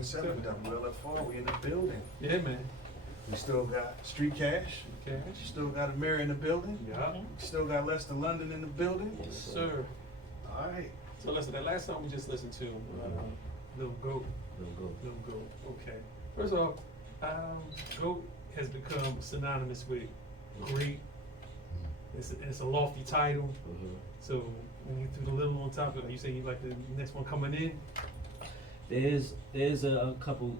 100.7 WLFR. We in the building. Yeah, man. We still got Street Cash. Cash. Still got Amirah in the building. Yeah. Still got Lester London in the building. Yes, sir. All right. So listen, that last song we just listened to, Lil Goat. Lil Goat. Okay. First off, Goat has become synonymous with great. It's a lofty title. So when you threw the little on top of it, you say you like the next one coming in? There's a couple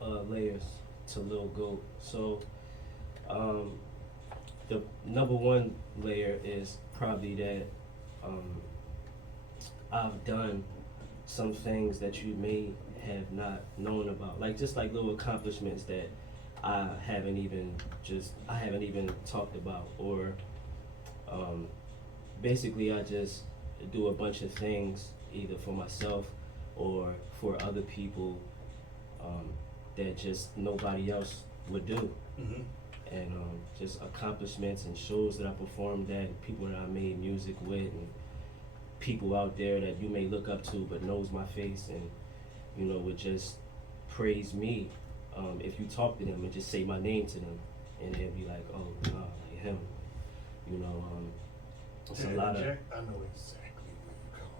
layers to Lil Goat. So the number one layer is probably that I've done some things that you may have not known about, like just like little accomplishments that I haven't even talked about, or basically I just do a bunch of things either for myself or for other people that just nobody else would do. And just accomplishments and shows that I performed at, people that I made music with, and people out there that you may look up to but knows my face and would just praise me if you talk to them and just say my name to them, and they'd be like, oh nah, like him, it's a lot of I know exactly where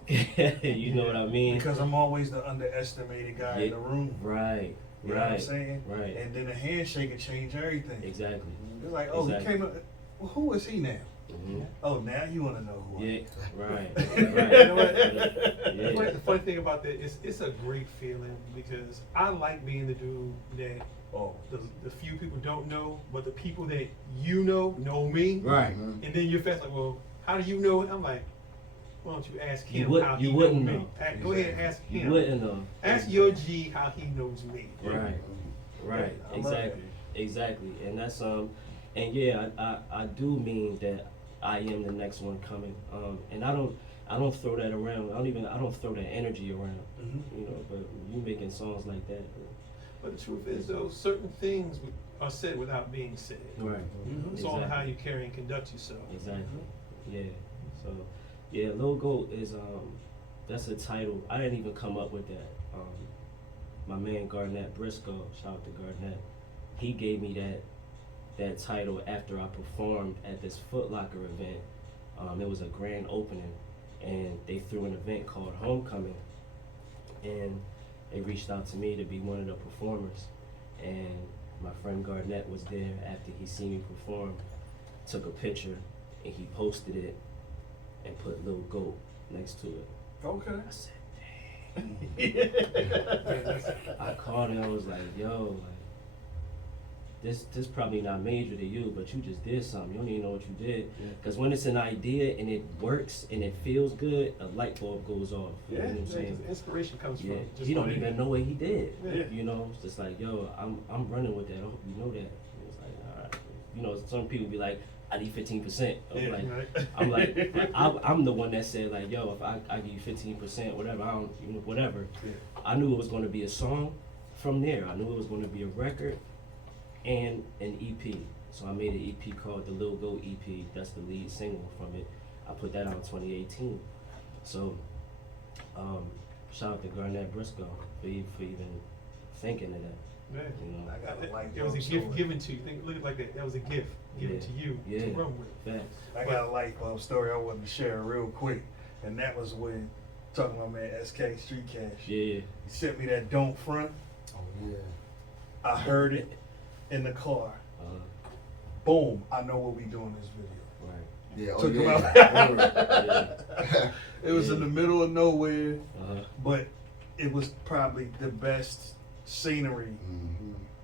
you're coming you know what I mean, because I'm always the underestimated guy in the room. Right. You know what I'm saying? Right. And then a handshake can change everything. Exactly. It's like, oh, Exactly. he came up. Well, who is he now? Oh, now you want to know who I am. Right. You know what? Yeah. The funny thing about that is it's a great feeling, because I like being the dude that the few people don't know, but the people that know me. Right. And then you're fast like, well, how do you know it? I'm like, why don't you ask him how he wouldn't knows me? know. Go ahead and ask him. You wouldn't know. Ask your G how he knows me. Right. Exactly. And that's and yeah, I do mean that I am the next one coming. And I don't throw that around. I don't throw that energy around. But you making songs like that. But the truth is, though, certain things are said without being said. Right. It's all how you carry and conduct yourself. Exactly. Yeah. So yeah, Lil Goat is that's a title. I didn't even come up with that. My man Garnett Briscoe, shout out to Garnett, he gave me that title after I performed at this Foot Locker event. It was a grand opening, and they threw an event called Homecoming, and they reached out to me to be one of the performers. And my friend Garnett was there after he seen me perform, took a picture, and he posted it and put Lil Goat next to it. Okay. I said, I called him, I was like, yo, this probably not major to you, but you just did something. You don't even know what you did. Because when it's an idea and it works and it feels good, a light bulb goes off. You know what I'm saying? Inspiration comes from just he don't even know what he did. Yeah. It's just like, yo, I'm running with that. I hope you know that. And it's like, all right. Some people be like, I need 15%. I'm the one that said like, yo, if I give you 15%, whatever, whatever. Yeah. I knew it was going to be a song from there. I knew it was going to be a record and an EP. So I made an EP called the Lil Goat EP. That's the lead single from it. I put that out in 2018. So shout out to Garnett Briscoe for even thinking of that. Man. I got a light It was a bulb gift story. given to you. Look at it like that. That was a gift given to you to run with. Facts. I got a light bulb story I wanted to share real quick, and that was when talking about man SK Street Cash. Yeah. He sent me that Don't Front. Oh yeah. I heard it in the car. Boom! I know what we doing in this video. Right. Yeah. Oh Took him yeah. out. It was in the middle of nowhere, Uh-huh. but it was probably the best scenery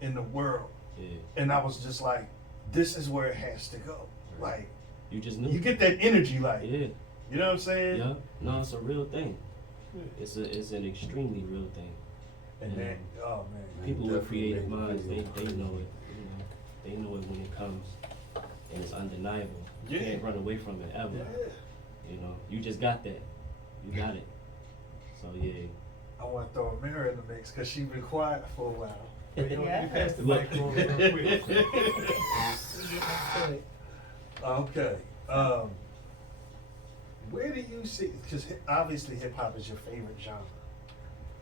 in the world. Yeah. And I was just like, this is where it has to go. Like, You just knew. you get that energy, like, Yeah. you know what I'm saying? Yeah. No, it's a real thing. It's an extremely real thing. And then, oh man. People with Definitely creative make the minds, video. they know it. They know it when it comes, and it's undeniable. You Yeah. can't run away from it ever. Yeah. You just got that. You got it. So yeah. I want to throw Amirah in the mix because she's been quiet for a while. You passed the mic over real quick. Okay. Where do you see, because obviously hip hop is your favorite genre,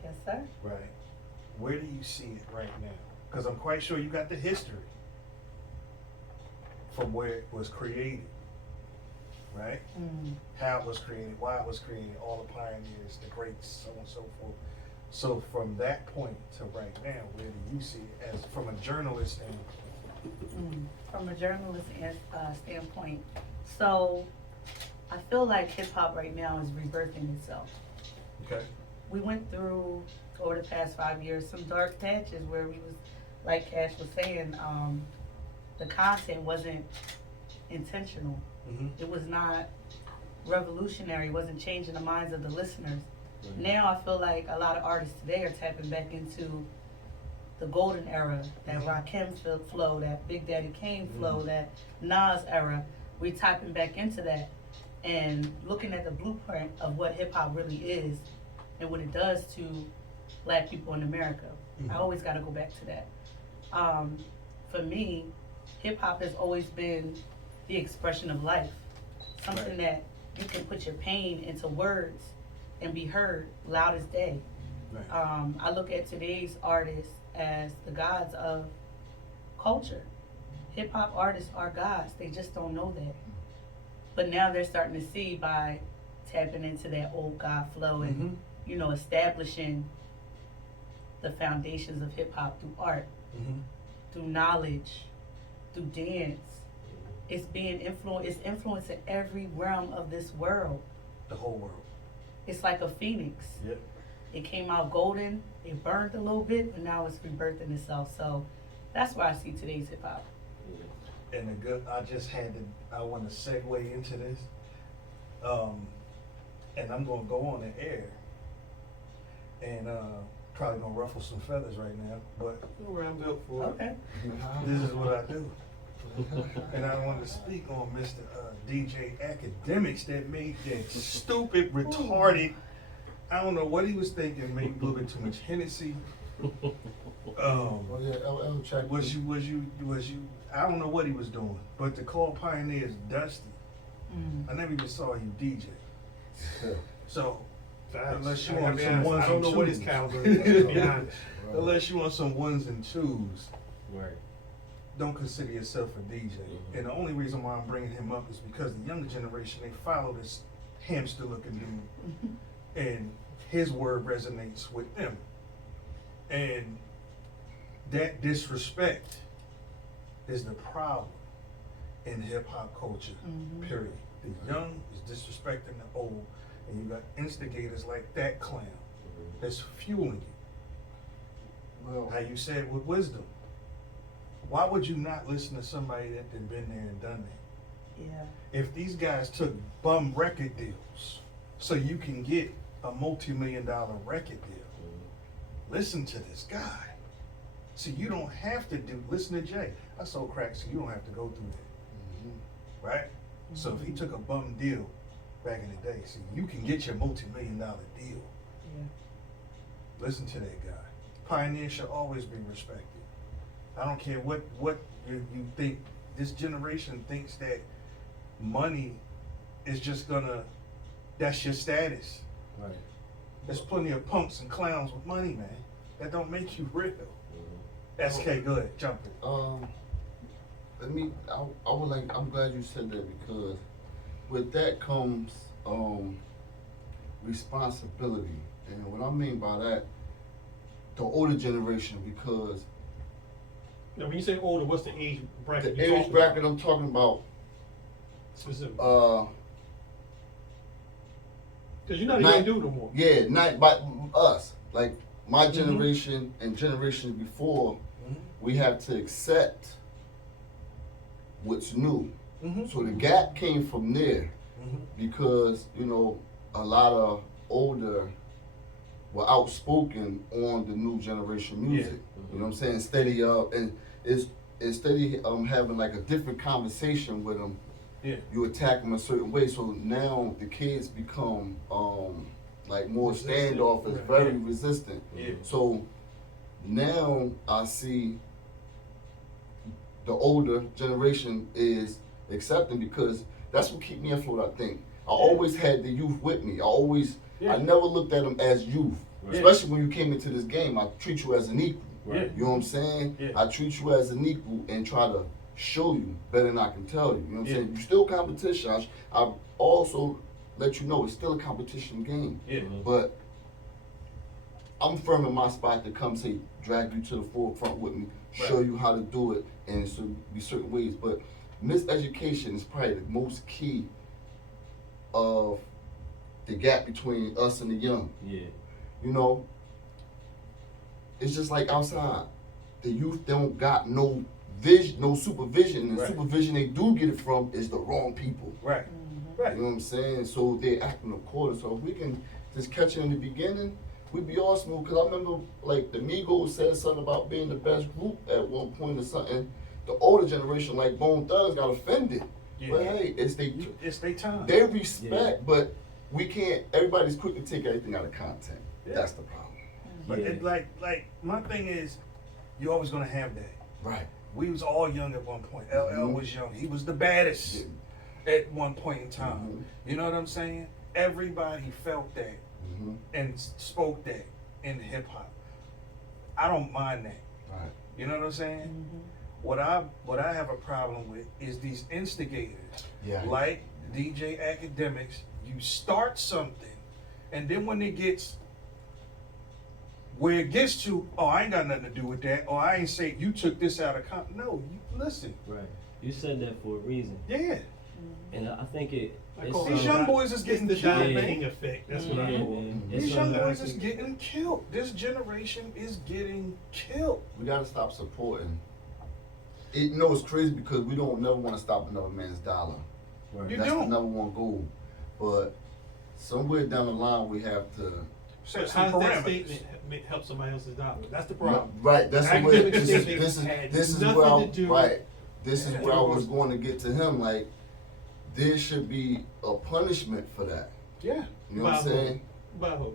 Yes, sir. right? where do you see it right now? Because I'm quite sure you got the history from where it was created, right? How it was created, why it was created, all the pioneers, the greats, so on and so forth. So from that point to right now, where do you see it as from a journalist standpoint? From a journalist standpoint, so I feel like hip hop right now is rebirthing itself. Okay. We went through over the past 5 years some dark patches where we was, like Kash was saying, the content wasn't intentional. Mm-hmm. It was not revolutionary. It wasn't changing the minds of the listeners. Right. Now I feel like a lot of artists today are tapping back into the golden era, that Rakim flow, that Big Daddy Kane flow, that Nas era. We tapping back into that and looking at the blueprint of what hip hop really is and what it does to Black people in America. I always got to go back to that. For me, hip hop has always been the expression of life, something that you can put your pain into words and be heard loud as day. Right. I look at today's artists as the gods of culture. Hip hop artists are gods. They just don't know that. But now they're starting to see by tapping into that old God flow and, you know, establishing the foundations of hip hop through art, through knowledge, through dance. It's being it's influencing every realm of this world. The whole world. It's like a phoenix. Yep. It came out golden, it burned a little bit, but now it's rebirthing itself. So that's why I see today's hip hop. And I want to segue into this. And I'm going to go on the air and probably going to ruffle some feathers right now, but Don't worry, I'm built for it. Okay. this is what I do. And I want to speak on Mr. DJ Academics that made that stupid, retarded, I don't know what he was thinking, maybe a little bit too much Hennessy. Oh yeah, L check. Was you, I don't know what he was doing, but to call Pioneers Dusty, I never even saw you DJ. So, Facts. unless you I want gotta be some honest, ones I don't and know what his twos. caliber is, to be honest. Unless you want some ones and twos, Right. don't consider yourself a DJ. And the only reason why I'm bringing him up is because the younger generation, they follow this hamster looking dude. And his word resonates with them. And that disrespect is the problem in hip hop culture, period. The young is disrespecting the old, and you got instigators like that clown that's fueling it. Well, How you said with wisdom. Why would you not listen to somebody that done been there and done that? Yeah. If these guys took bum record deals so you can get a multi-million-dollar record deal, listen to this guy. So you don't have to listen to Jay. I sold crack, so you don't have to go through that, right? So if he took a bum deal back in the day, so you can get your multi-million-dollar deal. Yeah. Listen to that guy. Pioneers should always be respected. I don't care what you think. This generation thinks that money is just that's your status. Right. There's plenty of punks and clowns with money, man. That don't make you real. SK, go ahead, jump in. I'm glad you said that because with that comes responsibility. And what I mean by that, the older generation, because Now, when you say older, what's the age bracket? the you age talking bracket about? I'm talking about, Specifically. uh, Because you're not even do no more. yeah, not by us, like my generation and generations before, we have to accept what's new. So the gap came from there because, you know, a lot of older were outspoken on the new generation music. You know what I'm saying? Instead of having like a different conversation with them, you attack them a certain way. So now the kids become like more Resistant. standoffish, Right. very resistant. Yeah. So now I see the older generation is accepting because that's what keep me afloat, I think. I always had the youth with me. I never looked at them as youth. Especially when you came into this game, I treat you as an equal. Right. You know what I'm saying? Yeah. I treat you as an equal and try to show you better than I can tell you. You know what I'm Yeah. saying? You still competition. I also let you know it's still a competition game. Yeah. But I'm firm in my spot to come say, drag you to the forefront with me, show Right. you how to do it, and it's be certain ways. But miseducation is probably the most key of the gap between us and the young. Yeah. You know, it's just like outside. The youth don't got no vision, no supervision. And the Right. supervision they do get it from is the wrong people. Right. Mm-hmm. Right. You know what I'm saying? So they're acting according. So if we can just catch it in the beginning, we'd be all smooth. Cause I remember like the Migos said something about being the best group at one point or something. The older generation, like Bone Thugs, got offended. Yeah. But hey, it's their time. they respect, but we can't. Everybody's quick to take everything out of content. Yeah. That's the problem. But Yeah. it, like my thing is, you're always gonna have that. Right. We was all young at one point. LL Mhm. was young. He was the baddest at one point in time. Mhm. You know what I'm saying? Everybody felt that Mm-hmm. and spoke that in hip hop. I don't mind that. Right. You know what I'm saying? Mm-hmm. What I have a problem with is these instigators, Yeah. like DJ Academics. You start something, and then when it gets where it gets to, oh, I ain't got nothing to do with that, or I ain't say you took this out of context. No, you listen. Right. You said that for a reason, Yeah, and I think I it's call these it young Don- boys is getting it's the Don killed, man. King effect. That's yeah, what I call it. man. These It's young Don boys is King. getting killed. This generation is getting killed. We gotta stop supporting. It, you know, it's crazy because we don't never want to stop another man's dollar. Right. You That's don't. the number one goal. But somewhere down the line, we have to. Set But some how does that parameters. statement help somebody else's dollar? That's the problem. Right. That's the way. Academic This statement is had this is nothing where I, to do- right. This is Yeah. where I was going to get to him. Like, there should be a punishment for that. Yeah. You know what I'm By who? saying? By who?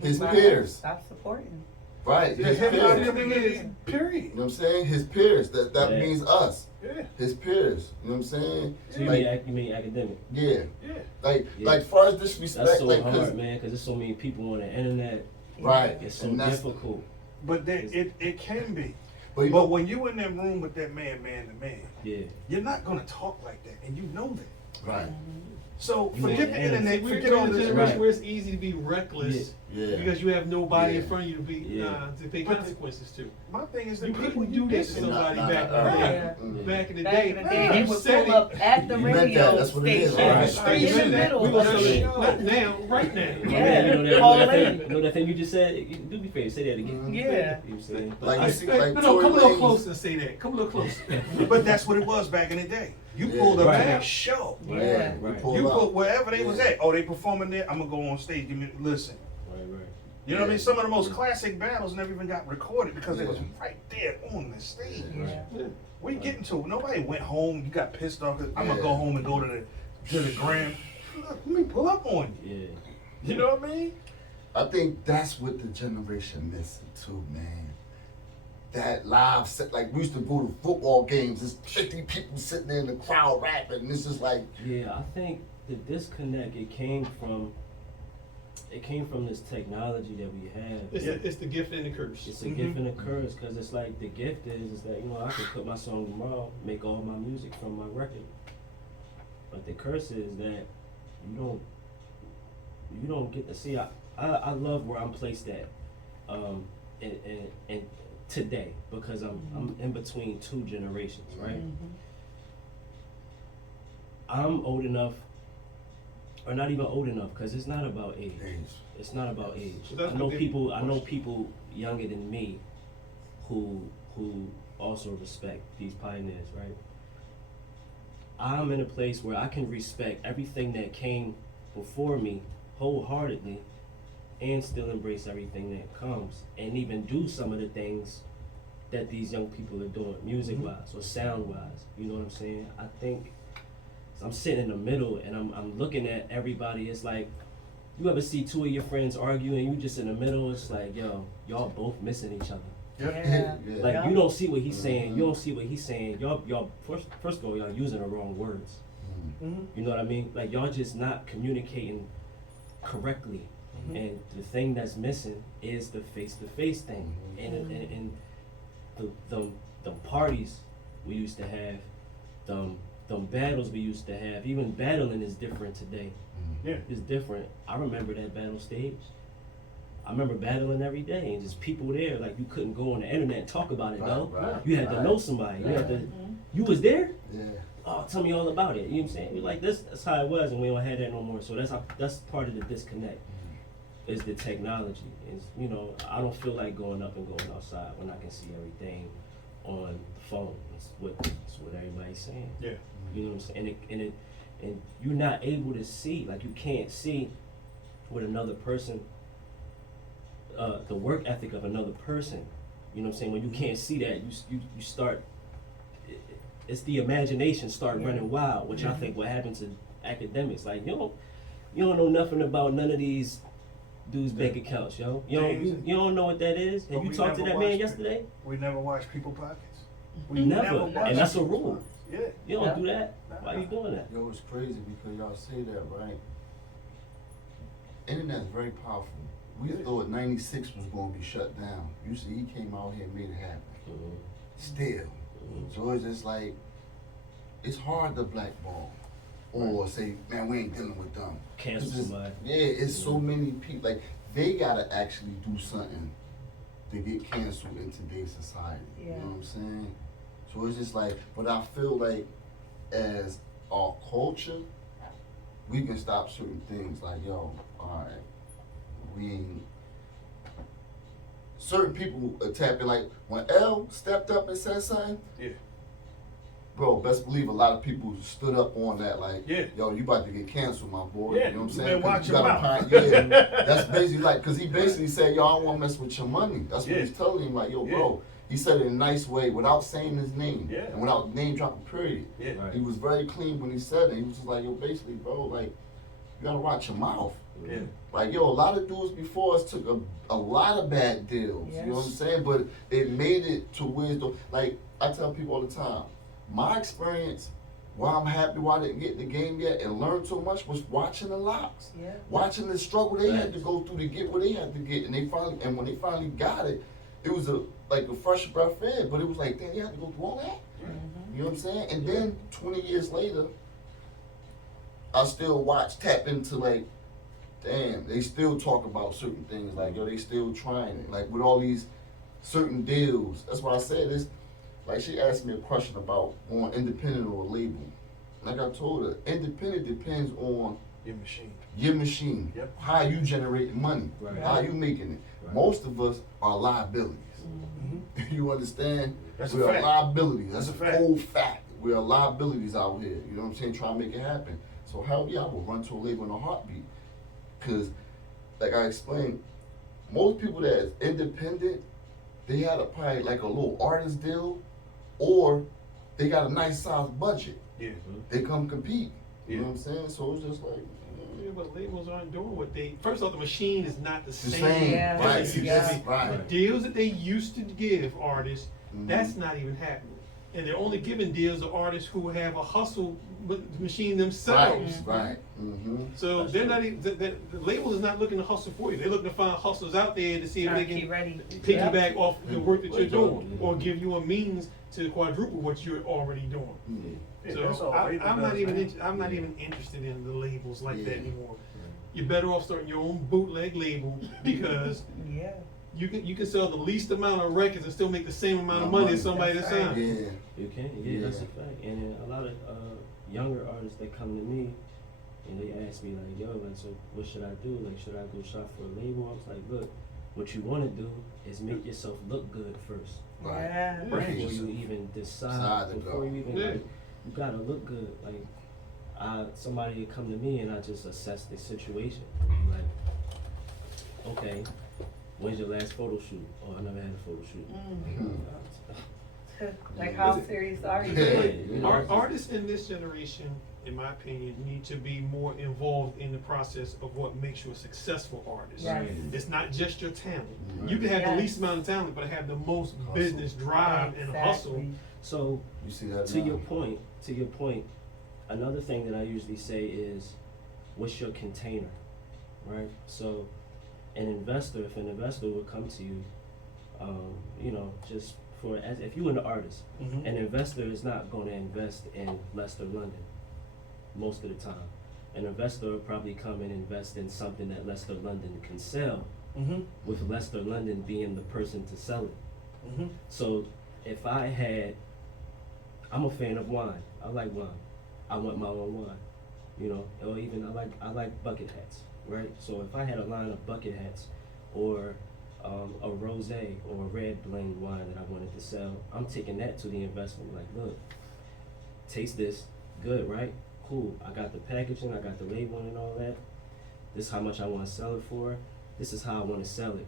His Stop- peers. Stop supporting. Right. The His hip hop peers. community, period. You know what I'm saying? His peers. That Yeah. means us. Yeah, His peers. You know what I'm saying? So you Like, mean academic? yeah. yeah. Yeah. Like far as disrespect, That's so like, 'cause- hard, man, because there's so many people on the internet. right. It's so And that's- difficult. But it can be. But you But know, when you in that room with that man to man, Yeah. you're not gonna talk like that, and you know that. right. So You forget want the to internet, We're forget all in a this. generation Right. where it's easy to be reckless Yeah. because you have nobody in Yeah. front of you to be Yeah. to pay But- consequences to. My thing is that You people couldn't do that to listen. somebody Nah, back nah, in the day. Yeah. Mm. Back in the Back day, in the day, they you would said pull it. up at the You meant radio that, that's what it is, station. right. Right. Straight We In the in said that. we middle. gonna That's say show. not now, right now. Yeah. You know that, Call you know that in. thing, you know that thing you just said? You do be fair, say that again. Yeah. You know what I'm saying? But Like I- you see, Hey, like no, Tory come a little Lanez- closer and say that. Come a little closer. But that's what it was back in the day. You Yeah. pulled up Right. to that show. Yeah. we Right. pull You up. put wherever they was Yeah. at. Oh, they performing there. I'm gonna go on stage. Give me listen. Right, right. You know what I Yeah. mean? Some of the most classic battles never even got recorded because they was Yeah. right there on the stage. Yeah. Yeah. We getting to it. Nobody went home. You got pissed off. I'm gonna Yeah. go home and go to the gram. Look, let me pull up on you. Yeah. You know what I mean? I think that's what the generation missing too, man. That live set, like we used to go to football games. There's 50 people sitting there in the crowd rapping. And it's just like, Yeah, I think the disconnect it came from this technology that we have. It's the gift and the curse. It's a gift and a curse because it's like the gift is that I can put my song tomorrow, make all my music from my record. But the curse is that you don't get to see. I love where I'm placed at, and today because I'm in between two generations, right? I'm old enough, or not even old enough, because it's not about age. It's not about age. So that's I know the big people. I know question. people younger than me, who also respect these pioneers, right? I'm in a place where I can respect everything that came before me wholeheartedly, and still embrace everything that comes, and even do some of the things that these young people are doing, music-wise or sound-wise. You know what I'm saying? I think I'm sitting in the middle, and I'm looking at everybody. It's like, you ever see two of your friends argue, and you just in the middle? It's like, yo, y'all both missing each other. Yeah. Like, Yeah. you don't see what he's saying. You don't see what he's saying. Y'all first of all, y'all using the wrong words. Mm-hmm. You know what I mean? Like, y'all just not communicating correctly. And the thing that's missing is the face-to-face thing. And the parties we used to have, them battles we used to have, even battling is different today. Yeah. It's different. I remember that battle stage. I remember battling every day and just people there, like you couldn't go on the internet and talk about it, though. You had to know somebody. You had to, you was there? Yeah. Oh, tell me all about it. You know what I'm saying? We like that's how it was, and we don't have that no more. So that's part of the disconnect. Is the technology. Is, you know, I don't feel like going up and going outside when I can see everything on the phone. It's what everybody's saying. Yeah. You know what I'm saying? And you're not able to see, like you can't see with another person, the work ethic of another person. You know what I'm saying? When you can't see that, you start. It's the imagination start running wild, which I think what happened to academics. Like you don't know nothing about none of these dudes' bank accounts, yo. You don't know what that is. Have you talked to that man yesterday? We never watch people pockets. We never, watch and that's a people's rule. pockets. Yeah. You don't do that. Why you doing that? Yo, it's crazy because y'all say that, right? Internet's very powerful. We thought 96 was going to be shut down. You see, he came out here and made it happen. Still. So it's just like, it's hard to blackball. Or say, man, we ain't dealing with them. Cancel somebody. Yeah, it's so many people. Like, they got to actually do something to get canceled in today's society. You know what I'm saying? So it's just like, but I feel like as our culture, we can stop certain things. Like, yo, all right, we ain't. Certain people are tapping. Like when L stepped up and said something, bro, best believe a lot of people stood up on that. Like, yo, you about to get canceled, my boy. Yeah, you know what I'm you saying? better watch your mouth. That's basically like, cause he basically said, yo, I don't want to mess with your money. That's what he's telling him. Like, yo, bro. He said it in a nice way without saying his name and without name dropping period. Right. He was very clean when he said it. He was just like, yo, basically, bro, like, you gotta watch your mouth. Like, yo, a lot of dudes before us took a lot of bad deals. You know what I'm saying? But it made it to wisdom. Like, I tell people all the time, my experience, why I'm happy why I didn't get the game yet and learn so much was watching the locks. Watching the struggle they had to go through to get what they had to get. And when they finally got it, it was like a fresh breath in, but it was like, damn, you have to go through all that? You know what I'm saying? And then 20 years later, I still tap into like, damn, they still talk about certain things, like, yo, they still trying it. Like with all these certain deals. That's why I said this, like she asked me a question about going independent or a label. Like I told her, independent depends on your machine. How you generating money, how you making it. Most of us are liabilities. You understand? We're a liability. That's a a fact. cold fact. We are liabilities out here. You know what I'm saying? Trying to make it happen. So hell yeah, I will run to a label in a heartbeat. Cause, like I explained, most people that's independent, they had probably like a little artist deal, or they got a nice size budget. They come compete. You know what I'm saying? So it's just like. Yeah, but labels aren't doing what they. First off, the machine is not the same. Right. The deals that they used to give artists, that's not even happening. And they're only giving deals to artists who have a hustle machine themselves. So they're not even. The label is not looking to hustle for you. They're looking to find hustles out there to see if they can piggyback off the work that you're doing, or give you a means to quadruple what you're already doing. So I'm not even interested in the labels like that anymore. You're better off starting your own bootleg label because you can sell the least amount of records and still make the same amount of money as somebody that signed. You can, that's a fact. And then a lot of younger artists that come to me and they ask me like, yo, like, so what should I do? Like, should I go shop for a label? I was like, look, what you want to do is make yourself look good first. Before you even decide, before you even like, you gotta look good. Like, somebody would come to me and I just assess the situation. Like, okay, when's your last photo shoot? Oh, I never had a photo shoot. Like, how serious are you? Artists in this generation, in my opinion, need to be more involved in the process of what makes you a successful artist. It's not just your talent. You can have the least amount of talent, but have the most business drive and hustle. So, you see that to your point, another thing that I usually say is, what's your container, right? So, an investor, if an investor would come to you, you know, just for, as if you were an artist, Mhm. an investor is not going to invest in Leicester, London, most of the time. An investor will probably come and invest in something that Leicester, London can sell, Mhm. with Leicester, London being the person to sell it. Mhm. So if I had, I'm a fan of wine. I like wine. I want my own wine, you know, or even I like bucket hats, right? So if I had a line of bucket hats, or a rosé or a red blend wine that I wanted to sell, I'm taking that to the investment. Like, look, taste this, good, right? Cool. I got the packaging, I got the labeling and all that. This is how much I want to sell it for. This is how I want to sell it.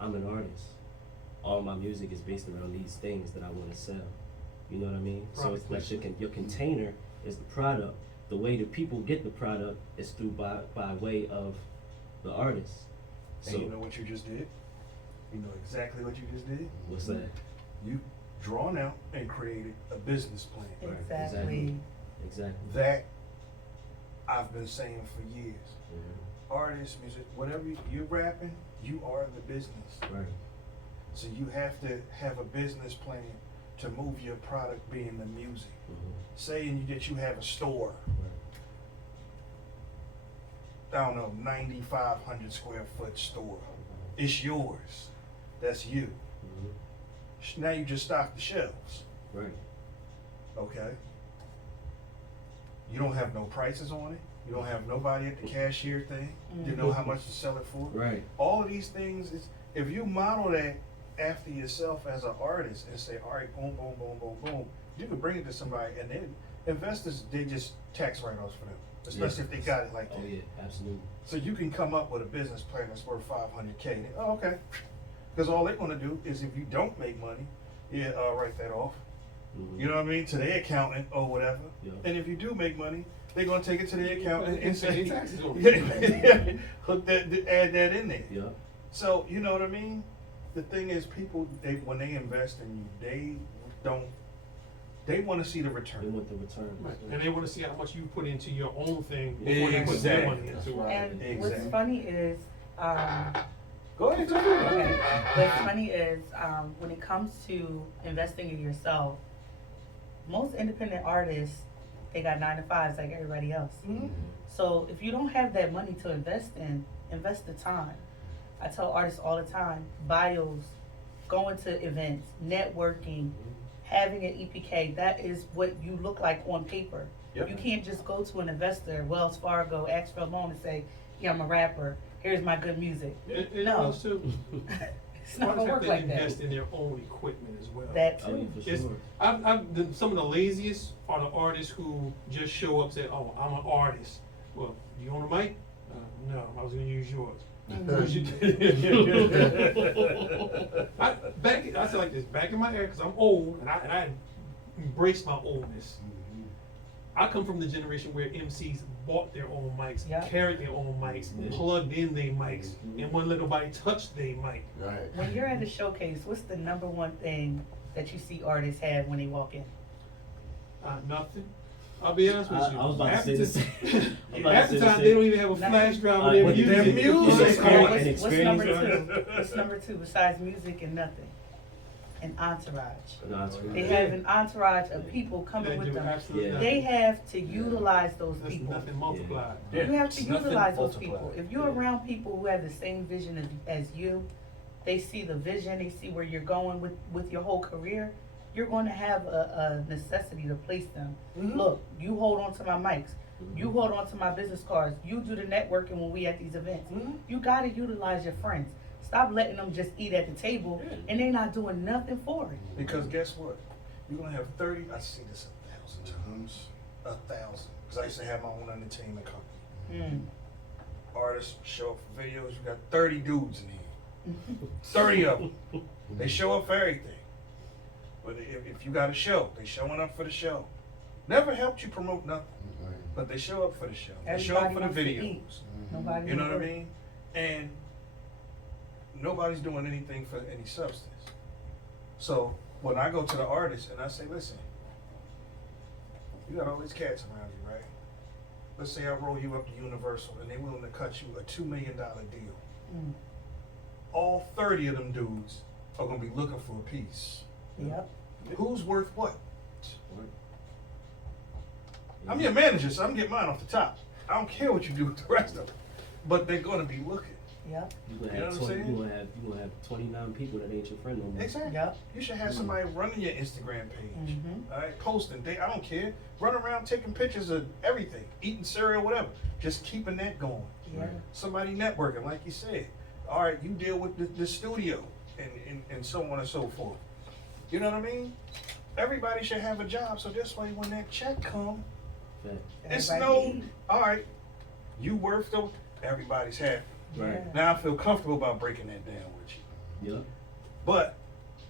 I'm an artist. All my music is based around these things that I want to sell. You know what I mean? So it's like your container is the product. The way the people get the product is through by way of the artist. And So you know what you just did? You know exactly what you just did? what's that? You drawn out and created a business plan. Right, Exactly. Exactly. That I've been saying for years. Mhm. Artists, music, whatever you're rapping, you are the business. Right. So you have to have a business plan to move your product being the music. Mhm. Saying that you have a store, Right. I don't know, 9,500 square foot store. It's yours. That's you. Mhm. Now you just stock the shelves, Right. okay? You don't have no prices on it. You don't have nobody at the cashier thing. You know how much to sell it for. Right. All of these things is, if you model that after yourself as an artist and say, all right, boom, boom, boom, boom, boom, you could bring it to somebody, and then investors, they just tax write-offs for them, especially if they got it like that. Oh yeah, absolutely. So you can come up with a business plan that's worth 500K. Oh, okay. Because all they're gonna do is, if you don't make money, write that off. Mhm. You know what I mean? To their accountant or whatever. Yeah. And if you do make money, they're gonna take it to their accountant and And say, pay taxes on yeah, hook that, add that in there. Yeah. So, you know what I mean? The thing is, people, when they invest in you, they wanna see the They return. want the return. Right. And they wanna see how much you put into your own thing before you put their Exactly. money into it. And Exactly. what's funny is, Go ahead, Joe. okay, what's funny is, when it comes to investing in yourself, most independent artists, they got 9 to 5s like everybody else. Mhm. So if you don't have that money to invest in, invest the time. I tell artists all the time, bios, going to events, networking, having an EPK, that is what you look like on paper. Yep. You can't just go to an investor, Wells Fargo, ask for a loan and say, yeah, I'm a rapper, here's my good music. And No. also, It's not artists gonna have work to like invest that. in their own equipment as well. That Oh yeah, too. for It's, sure. some of the laziest are the artists who just show up, say, "Oh, I'm an artist." Well, you own a mic? No, I was gonna use yours. I say like this, back in my era, because I'm old and I embrace my oldness. I come from the generation where MCs bought their own mics, Yeah. carried their own mics, Yeah. plugged in their mics, and wouldn't let nobody touch their mic. Right. When you're at a showcase, what's the number one thing that you see artists have when they walk in? Nothing. I'll be honest with you. I was about to Half say the the same. time- I'm about to half say the the time same. they don't even have a Nothing. flash drive With with their their music. music. Okay, An what's experience number artist. 2? What's number 2 besides music and nothing? An entourage. No, it's They right. have an entourage of people They coming with do them. absolutely Yeah. nothing. They have to utilize those There's people. nothing multiplied. Yeah. You have to It's nothing utilize those multiplied. people. If you're Yeah. around people who have the same vision as you, they see the vision, they see where you're going with your whole career, you're going to have a necessity to place them. Mhm. Look, you hold on to my mics. You hold on to my business cards. You do the networking when we at these events. Mhm. You gotta utilize your friends. Stop letting them just eat at the table and they're not doing nothing for it. Because guess what? You're gonna have 30, I see this 1,000 times. 1,000. Because I used to have my own entertainment company. Mm. Artists show up for videos, you got 30 dudes in here. 30 of them. They show up for everything. But if you got a show, they showing up for the show. Never helped you promote nothing, but they show up for the show. They show up for the Everybody wants to videos. eat. Nobody You know what I wants to mean? And nobody's doing anything for any substance. So when I go to the artist and I say, listen, you got all these cats around you, right? Let's say I roll you up to Universal and they're willing to cut you a $2 million deal. Mm. all 30 of them dudes are gonna be looking for a piece. Yep. Who's worth what? I'm your manager, so I'm getting mine off the top. I don't care what you do with the rest of them, but they're gonna be looking. Yep. You gonna You know have what I'm 20, saying? you gonna have 29 people that ain't your friend no more. Exactly. Yep. You should have somebody running your Instagram page. Mhm. All right, posting. I don't care. Run around taking pictures of everything, eating cereal, whatever. Just keeping that going. Yeah. Somebody networking, like you said. All right, you deal with the studio and so on and so forth. You know what I mean? Everybody should have a job, so this way when that check come, Fact. it's Everybody no, eat. all right, you worth the, everybody's happy. Right. Yeah. Now I feel comfortable about breaking that down with you. Yep. But,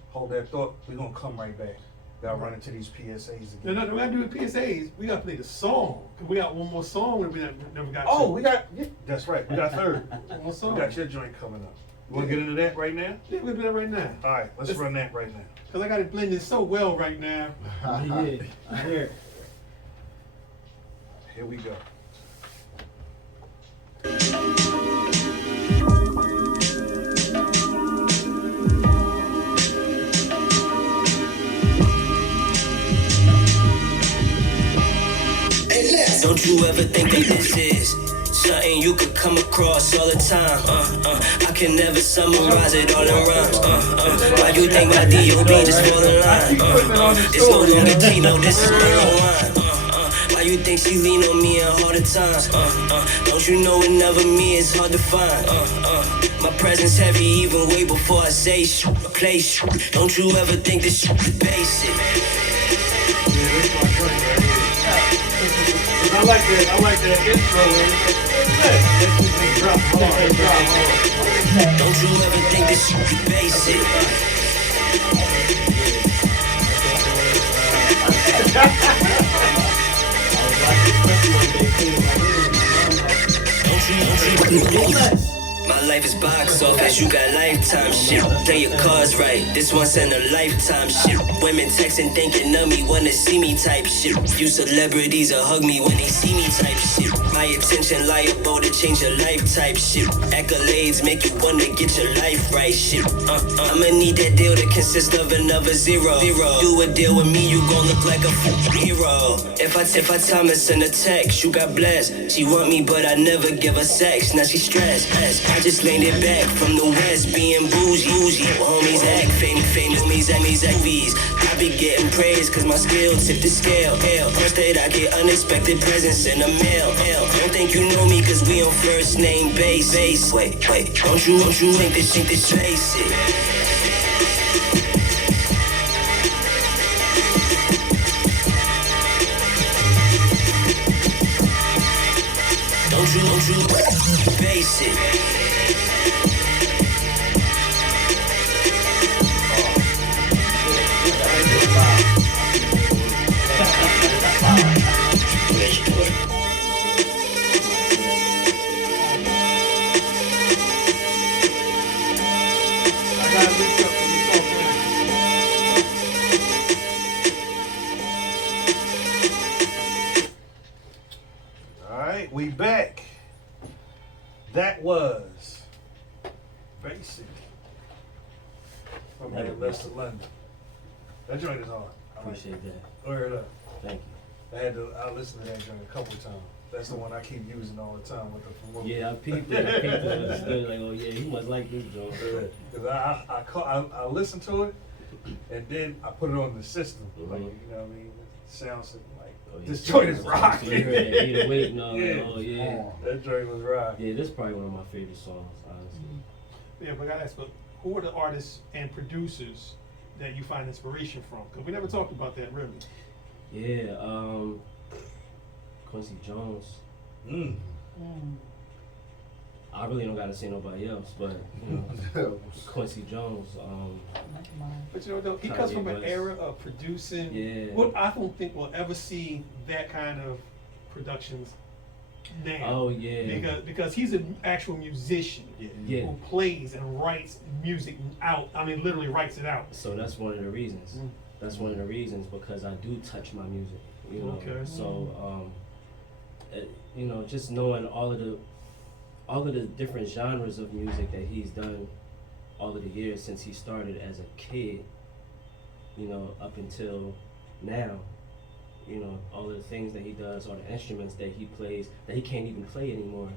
hold that thought, we're gonna come right back. Gotta run into these PSAs No, again. no, we gotta do the PSAs. We gotta play the song. 'Cause we got one more song that we never got Oh, to. we got, that's right, we got third. One more We song. got your joint coming up. You wanna get into that right now? Yeah, we're gonna do that right now. All right, let's Let's- run that right now. Cause I got it blended so well right now. Yeah, I hear it. Here we go. Don't you ever think that this is something you could come across all the time? I can never summarize it all in rhymes. Why you think my D.O.B. just fall in line? It's no longer Tino, this is Rewind. Why you think she lean on me in harder times? Don't you know it never me, it's hard to find. My presence heavy even way before I say play. Don't you ever think this shit is basic? I like that intro. Don't you ever think this shit is basic? My life is box office, you got lifetime shit. Play your cards right, this once in a lifetime shit. Women texting thinking of me, wanna see me type shit. You celebrities will hug me when they see me type shit. My attention liable to change your life type shit. Accolades make you wanna get your life right shit. I'ma need that deal to consist of another zero. Do a deal with me, you gon' look like a hero. If I Thomas in a text, you got blessed. She want me, but I never give her sex. Now she stressed. I just leaned it back from the west, being bougie. Homies act famous, homies act movies. I be getting praise, cause my skill tip the scale. First date I get unexpected presents in the mail. Don't think you know me, cause we on first name basis. Wait, don't you think this basic? Don't you basic? Alright, we back. That was Basic from That was Leicester, London. That joint is hard. I like Appreciate that. it. Word up. Thank I listened to that joint a couple times. That's the one I keep using all the time with the you. promoter. Yeah, I peeped it. It's still like, oh yeah, he must like this joint. Because I listened to it and then I put it on the system. Like, you know what I mean? It sounds like Oh, yeah. this joint is So rock. you heard that 808 and all that. Yeah. Oh yeah. That joint was rock. Yeah, this is probably one of my favorite songs, honestly. Yeah, but I gotta ask, but who are the artists and producers that you find inspiration from? Cause we never talked about that really. Yeah, Quincy Jones. Mm. I really don't gotta say nobody else, but you know, Quincy Jones. But you know, though, he Kanye comes from an West. era of producing. Yeah. What I don't think we'll ever see that kind of productions now. Oh yeah. Because he's an actual musician Yeah. who plays and writes music out. I mean, literally writes it out. So that's one of the reasons. Mm. That's one of the reasons because I do touch my music. You know. Okay. So you know, just knowing all of the different genres of music that he's done, all of the years since he started as a kid, you know, up until now, you know, all of the things that he does, all the instruments that he plays, that he can't even play anymore.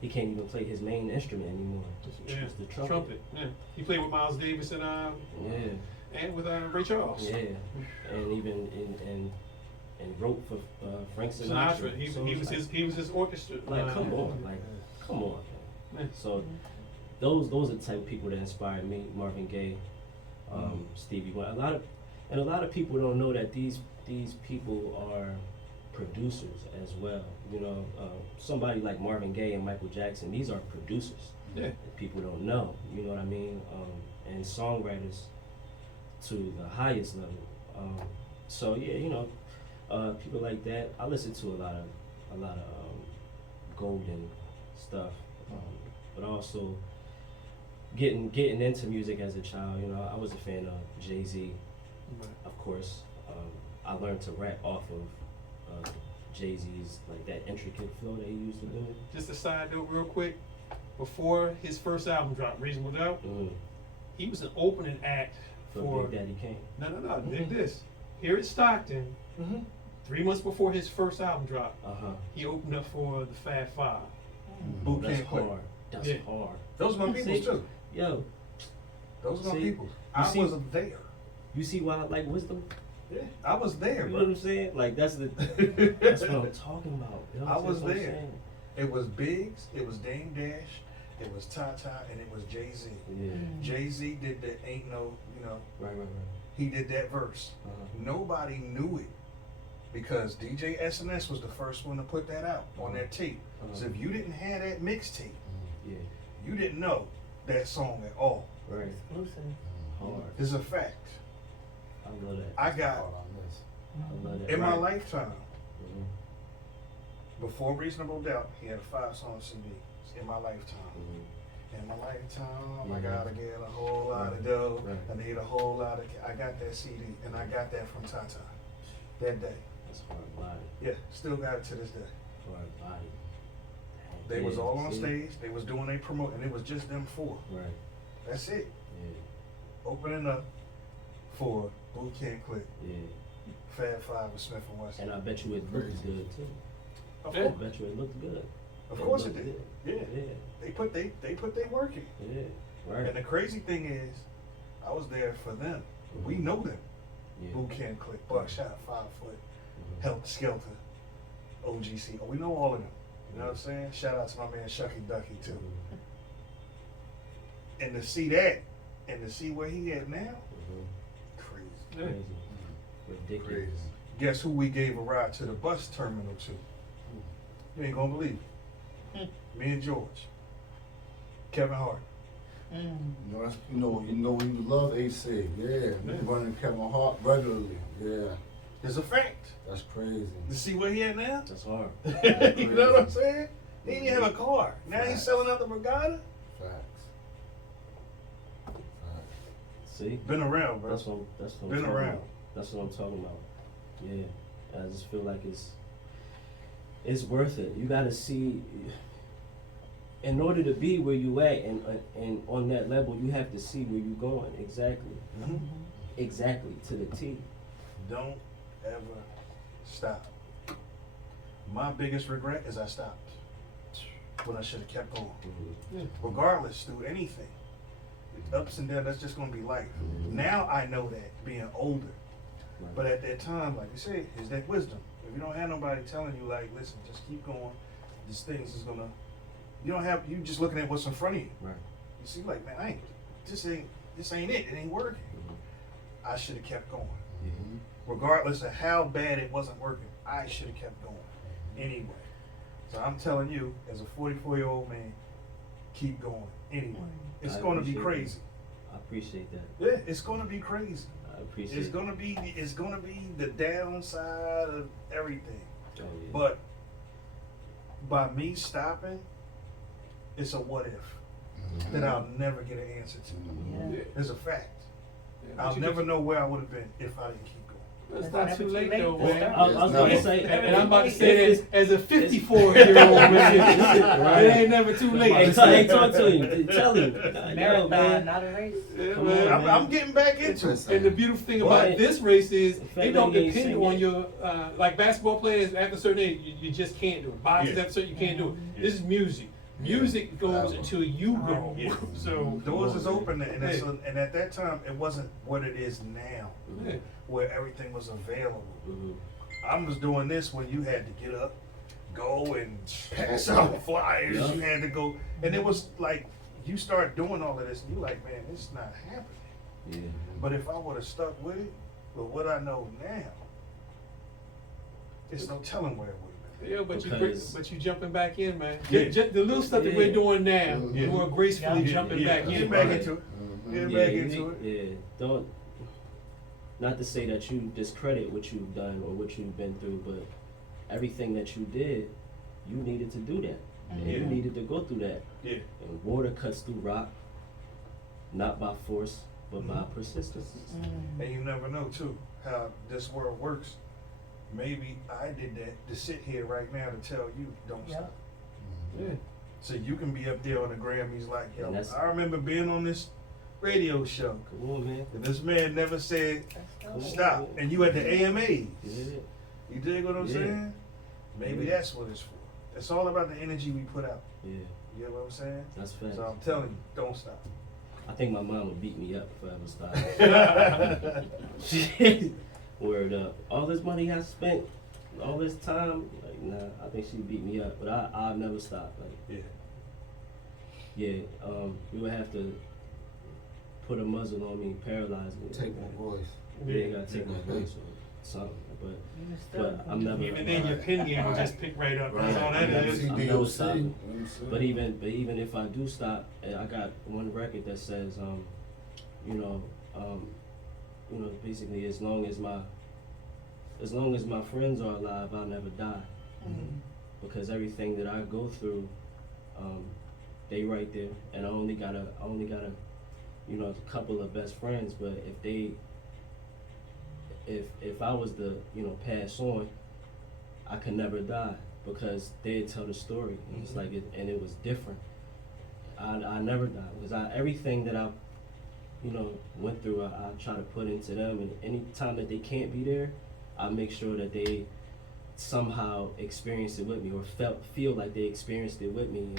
He can't even play his main instrument anymore. Yeah, It's the trumpet. Yeah, he played with Miles Davis and Yeah, with Ray Charles. yeah, and even and wrote for Frank Sinatra. Sinatra. So He it's was like, he was his orchestra. like, come on, man. Yeah. So those are the type of people that inspired me. Marvin Gaye, Stevie Wonder. A lot of people don't know that these people are producers as well. You know, somebody like Marvin Gaye and Michael Jackson, these are producers. Yeah. That people don't know. You know what I mean? And songwriters to the highest level. So yeah, you know, people like that. I listen to a lot of golden stuff, but also getting into music as a child. You know, I was a fan of Jay-Z, of course. I learned to rap off of Jay-Z's like that intricate flow that he used to do. Just a side note, real quick. Before his first album dropped, Reasonable Doubt, he was an opening act For Big Daddy Kane. No. Dig this. Here at Stockton, 3 months before his first album dropped, he opened up for the Fab Five. Boot That's Camp Quit. hard. That's Yeah. hard. Those are my peoples See? too. Yo, Those are my See? peoples. You I see? wasn't there. you see why I like wisdom? Yeah, I was there, You know what bro. I'm saying? Like that's what I'm talking about. You know what I I'm was saying? there. It was Biggs, it was Dame Dash, it was Tata, and it was Jay-Z. Yeah. Jay-Z did the Ain't No, you know, Right. he did that verse. Nobody knew it because DJ SNS was the first one to put that out on that tape. So if you didn't have that mixtape, Yeah. you didn't know that song at all. Right. Exclusive. Hard. It's a fact. I love that. I got, I love that. in my Right. lifetime, Mhm. before Reasonable Doubt, he had a 5-song CD. In my lifetime. Mhm. In my lifetime, I Mhm. gotta get a whole lot of dough. Right. I need a whole lot of. I got that CD, and I got that from Tata that day. That's hard body. Yeah, still got it to this day. Hard body. They was Yeah, all on see? stage. They was doing a promote, and it was just them four. Right. That's it. Yeah. Opening up for Boot Camp Quit, Yeah. Fab Five with Smith and Wesson. And I bet you it looked good too. Of Yeah. I course, bet you it looked good. of course it looked did. good. Yeah, Yeah. they put they work in. Yeah. Right. And the crazy thing is, I was there for them. We know them. Yeah. Boot Camp Quit, Buckshot, 5 Foot, Mhm. Helter Skelter, OGC. Oh, we know all of them. You know what I'm saying? Shout out to my man Shucky Ducky too. Mhm. And to see that, and to see where he at now, Mhm. crazy. Yeah. Crazy. Ridiculous. Guess who we gave a ride to the bus terminal to? You ain't gonna believe it. Me and George. Kevin Hart. You know, you love AC. Yeah, running Kevin Hart regularly. Yeah, It's a fact. that's crazy. To see where he at now? That's hard. You know what I'm saying? He didn't even have a car. Now he's selling out the Regatta. Facts. See? Been around, bro. That's what I'm Been talking around. about. That's what I'm talking about. Yeah. I just feel like it's worth it. You gotta see, in order to be where you at and on that level, you have to see where you going exactly. Mhm. Exactly to the T. Don't ever stop. My biggest regret is I stopped when I should have kept going. Regardless, through anything, ups and downs, that's just gonna be life. Now I know that being older, Right. but at that time, like you said, is that wisdom. If you don't have nobody telling you, like, listen, just keep going, these things is gonna. You just looking at what's in front of you. Right. You see, like, man, this ain't it. It ain't working. I should have kept going. Regardless of how bad it wasn't working, I should have kept going anyway. So I'm telling you, as a 44-year-old man, keep going anyway. It's I going to be appreciate crazy. I appreciate that. Yeah, it's going to be crazy. I appreciate It's going to be the downside of everything. Oh, yeah. But by me stopping, it's a what if that I'll never get an answer to. Yeah. It's a fact. Yeah, but I'll you never could- know where I would have been if I didn't keep going. It's It's not never too too late late though, to man. start. I was gonna Yes, say, And I'm about to it's- say that as a 54-year-old man, it ain't never too late. Hey, talk to him. Tell him. Marathon, man. not a race. Yeah, Come man. on, I'm getting back into it. Listen. And the beautiful thing Well, about this race is in fact, it don't they ain't depend sing on it. your like basketball players after a certain age, you just can't do it. Boxers Yeah. after a certain you can't do it. Yeah. This is music. Music goes Yeah. until you go. Yeah. So Doors is open, and that's Yeah. and at that time it wasn't what it is now, yeah. where everything was available. Mhm. I was doing this when you had to get up, go and pass out flyers. Yeah. You had to go, and it was like you start doing all of this, and you like, man, this is not happening. Yeah. But if I would have stuck with it, with what I know now, it's no telling where it would have been. Yeah, Because- but you jumping back in, man. Yeah. The little stuff that Yeah. we're doing now, Yeah. more gracefully Yeah. jumping back in. Get back Right. into it. Mhm. Get Yeah, back you into it. need- yeah, don't. Not to say that you discredit what you've done or what you've been through, but everything that you did, you needed to do that. And you Yeah. needed to go through that. Yeah. And water cuts through rock, not by force, but by Mhm. persistence. And you never know too how this world works. Maybe I did that to sit here right now to tell you don't Yep. stop. Yeah. So you can be up there on the Grammys like, yo, And that's- I remember being on this radio show. Come on, man. And this man never said Come on, stop. man. And you at the AMAs. Yeah. You dig what I'm Yeah. saying? Maybe Yeah. that's what it's for. It's all about the energy we put out. Yeah, You know what I'm saying? that's fact. So I'm telling you, don't stop. I think my mom would beat me up if I ever stopped. Word up. All this money I spent, all this time, like, nah, I think she'd beat me up. But I'll never stop. Like, Yeah. yeah, you would have to put a muzzle on me, paralyze me. Take my voice. Yeah, you gotta take my voice or something. But I'm never. Even then, your pin game will just pick right up. That's all that I'm is. never CDOC. stopping. But even if I do stop, and I got one record that says, basically as long as my friends are alive, I'll never die. Because everything that I go through, they right there, and I only got a couple of best friends. But if I was to pass on, I could never die because they'd tell the story. And it's like and it was different. I never die because everything that I went through, I try to put into them, and any time that they can't be there, I make sure that they somehow experience it with me or feel like they experienced it with me.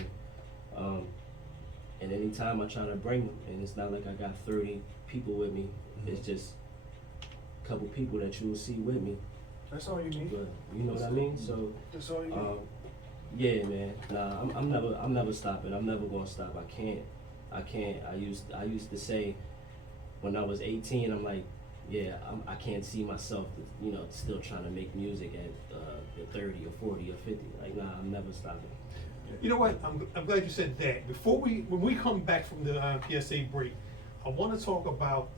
And anytime I try to bring them, and it's not like I got 30 people with me, it's just a couple people that you will see with me. That's all you need. But you know what I mean? So That's all you need. yeah, man. Nah, I'm never stopping. I'm never gonna stop. I can't. I used to say when I was 18, I'm like, yeah, I can't see myself, still trying to make music at 30 or 40 or 50. Like, nah, I'm never stopping. You know what? I'm glad you said that. When we come back from the PSA break, I want to talk about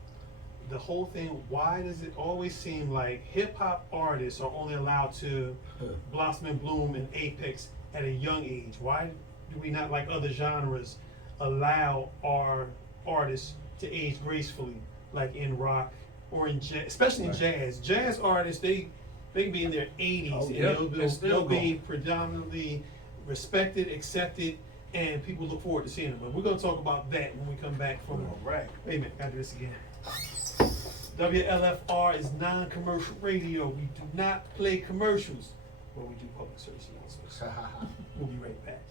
the whole thing. Why does it always seem like hip hop artists are only allowed to blossom and bloom and apex at a young age? Why do we not, like other genres, allow our artists to age gracefully, like in rock or in jazz, especially in jazz? Jazz artists, they can be in their 80s Oh, and yep, they'll they're still be going. predominantly respected, accepted, and people look forward to seeing them. But we're gonna talk about that when we come back from. All right. Wait a minute, gotta do this again. WLFR is non-commercial radio. We do not play commercials, but we do public service announcements. We'll be right back.